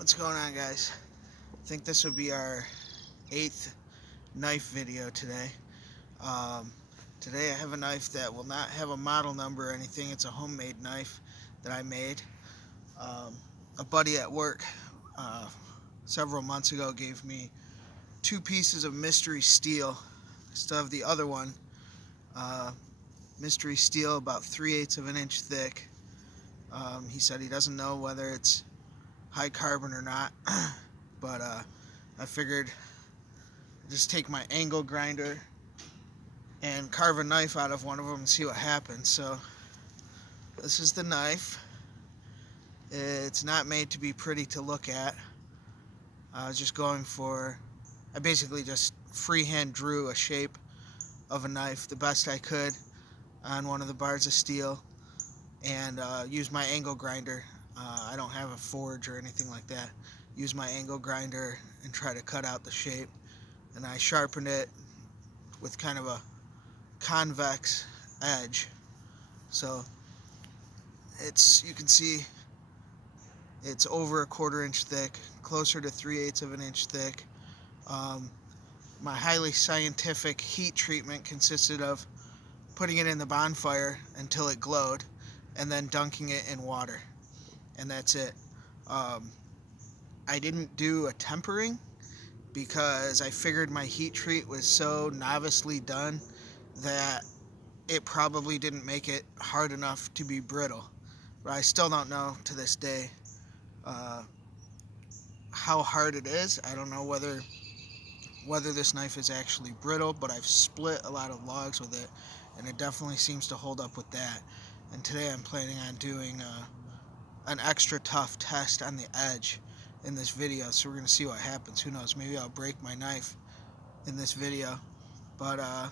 What's going on, guys? I think this will be our 8th knife video today. Um, Today I have a knife that will not have a model number or anything. It's a homemade knife that I made. Um, a buddy at work uh, several months ago gave me 2 pieces of mystery steel. I still have the other one. Uh, Mystery steel, about 3/8 of an inch thick. He said he doesn't know whether it's high carbon or not, but I figured I'd just take my angle grinder and carve a knife out of one of them and see what happens. So this is the knife. It's not made to be pretty to look at. I was just going for, I basically just freehand drew a shape of a knife the best I could on one of the bars of steel and used my angle grinder. I don't have a forge or anything like that. Use my angle grinder and try to cut out the shape, and I sharpened it with kind of a convex edge. So you can see it's over a 1/4 inch thick, closer to 3/8 of an inch thick. My highly scientific heat treatment consisted of putting it in the bonfire until it glowed and then dunking it in water, and that's it. I didn't do a tempering because I figured my heat treat was so novicely done that it probably didn't make it hard enough to be brittle. But I still don't know to this day how hard it is. I don't know whether this knife is actually brittle, but I've split a lot of logs with it, and it definitely seems to hold up with that. And today I'm planning on doing an extra tough test on the edge in this video, so we're going to see what happens. Who knows, maybe I'll break my knife in this video. But I've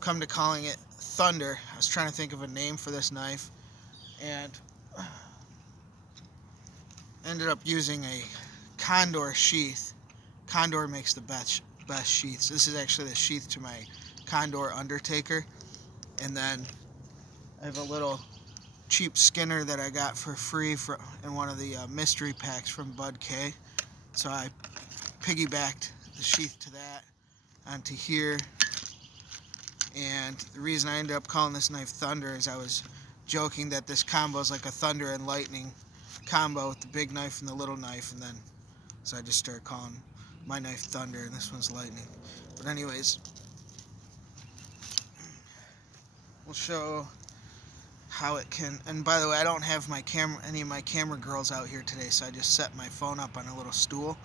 come to calling it Thunder. I was trying to think of a name for this knife and ended up using a Condor sheath. Condor makes the best sheaths. This is actually the sheath to my Condor Undertaker. And then I have a little cheap Skinner that I got for free in one of the mystery packs from Bud K. So I piggybacked the sheath to that onto here. And the reason I ended up calling this knife Thunder is I was joking that this combo is like a thunder and lightning combo with the big knife and the little knife, and then so I just started calling my knife Thunder and this one's lightning. But anyways, we'll show how it can. And by the way, I don't have any of my camera girls out here today, so I just set my phone up on a little stool.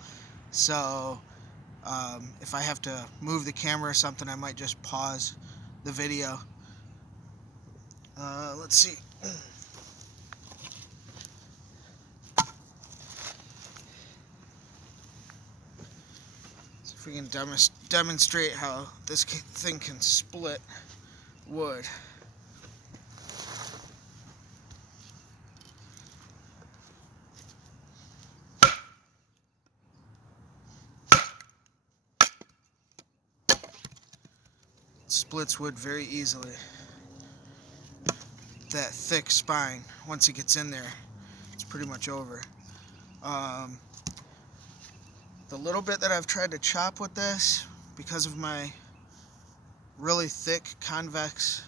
So if I have to move the camera or something, I might just pause the video. Let's see. See if we can demonstrate how this thing can split wood. Splits wood very easily. That thick spine, once it gets in there, it's pretty much over. The little bit that I've tried to chop with this, because of my really thick convex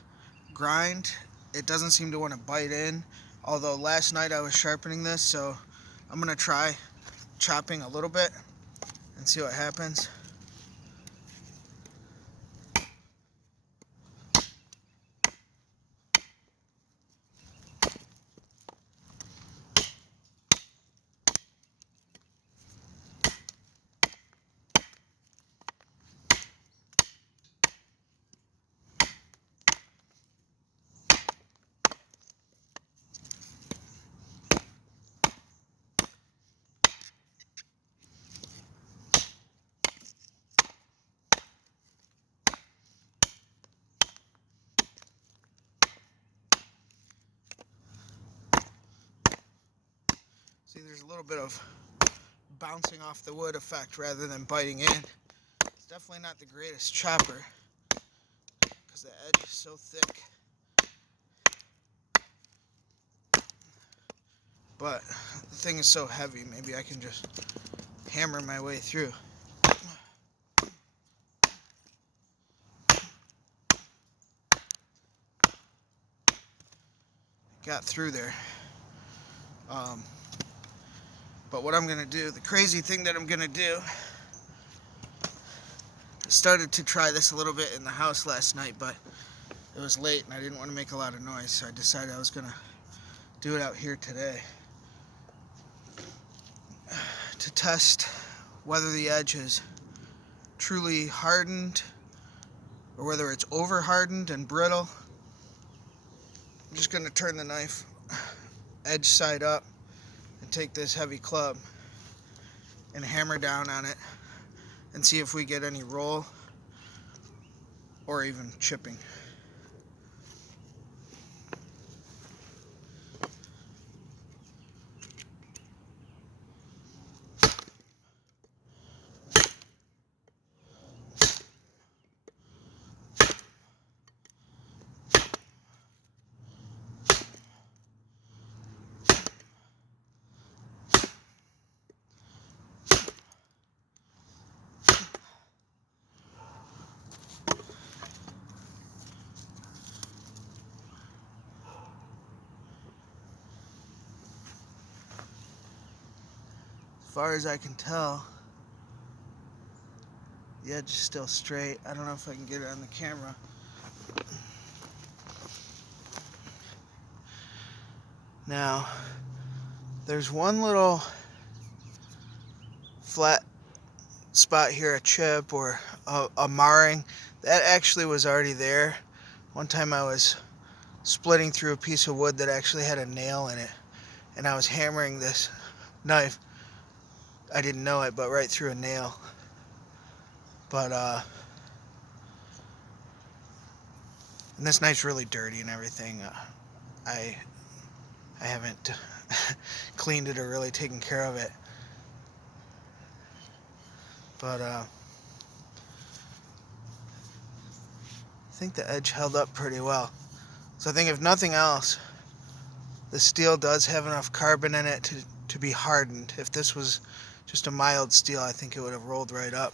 grind, it doesn't seem to want to bite in. Although last night I was sharpening this, so I'm going to try chopping a little bit and see what happens. See, there's a little bit of bouncing off the wood effect rather than biting in. It's definitely not the greatest chopper because the edge is so thick. but the thing is so heavy, maybe I can just hammer my way through. Got through there. But what I'm going to do, the crazy thing that I'm going to do, I started to try this a little bit in the house last night, but it was late and I didn't want to make a lot of noise, so I decided I was going to do it out here today to test whether the edge is truly hardened or whether it's over hardened and brittle. I'm just going to turn the knife edge side up and take this heavy club and hammer down on it and see if we get any roll or even chipping. As far as I can tell, the edge is still straight. I don't know if I can get it on the camera. Now, there's one little flat spot here, a chip or a marring. That actually was already there. One time I was splitting through a piece of wood that actually had a nail in it, and I was hammering this knife. I didn't know it, but right through a nail. But and this knife's really dirty and everything. I haven't cleaned it or really taken care of it. But I think the edge held up pretty well. So I think if nothing else, the steel does have enough carbon in it to be hardened. If this was just a mild steel, I think it would have rolled right up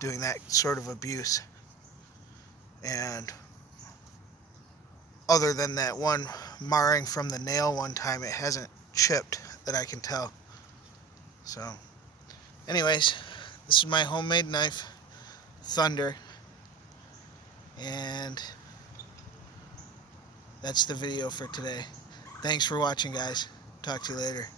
doing that sort of abuse. And other than that one marring from the nail one time, it hasn't chipped that I can tell. So anyways, this is my homemade knife, Thunder, and that's the video for today. Thanks for watching, guys. Talk to you later.